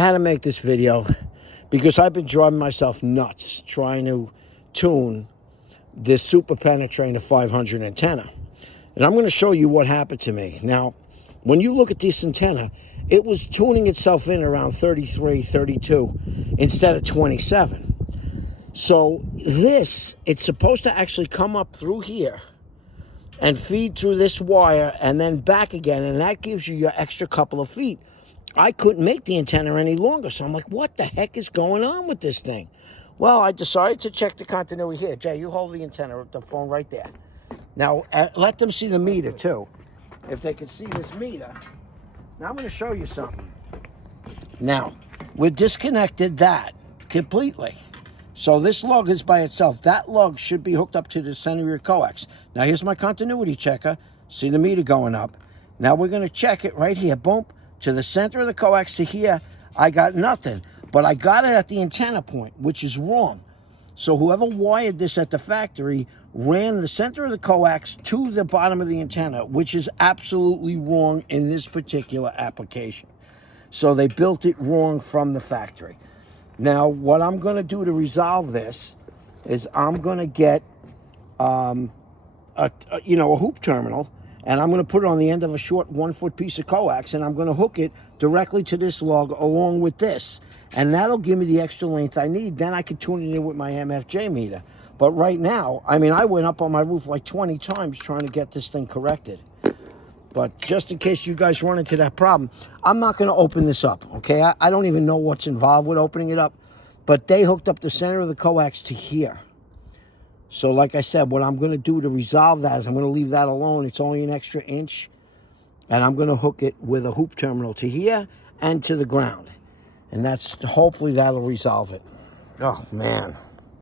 I had to make this video because I've been driving myself nuts trying to tune this super penetrator 500 antenna. And I'm going to show you what happened to me. Now, when you look at this antenna, it was tuning itself in around 33, 32 instead of 27. So this, it's supposed to actually come up through here and feed through this wire and then back again, and that gives you your extra couple of feet. I couldn't make the antenna any longer, so I'm like, what the heck is going on with this thing? Well, I decided to check the continuity here. Jay, you hold the antenna, the phone right there. Now, let them see the meter, too. If they can see this meter. Now, I'm going to show you something. Now, we're disconnected that completely. So this lug is by itself. That lug should be hooked up to the center of your coax. Now, here's my continuity checker. See the meter going up. Now, we're going to check it right here. Boom. To the center of the coax to here, I got nothing. But I got it at the antenna point, which is wrong. So whoever wired this at the factory ran the center of the coax to the bottom of the antenna, which is absolutely wrong in this particular application. So they built it wrong from the factory. Now, what I'm going to do to resolve this is I'm going to get a hoop terminal, and I'm going to put it on the end of a short 1-foot piece of coax, and I'm going to hook it directly to this lug along with this. And that'll give me the extra length I need. Then I can tune it in with my MFJ meter. But right now, I mean, I went up on my roof like 20 times trying to get this thing corrected. But just in case you guys run into that problem, I'm not going to open this up, okay? I don't even know what's involved with opening it up. But they hooked up the center of the coax to here. So like I said, what I'm going to do to resolve that is I'm going to leave that alone. It's only an extra inch. And I'm going to hook it with a hoop terminal to here and to the ground. And hopefully that'll resolve it. Oh, man.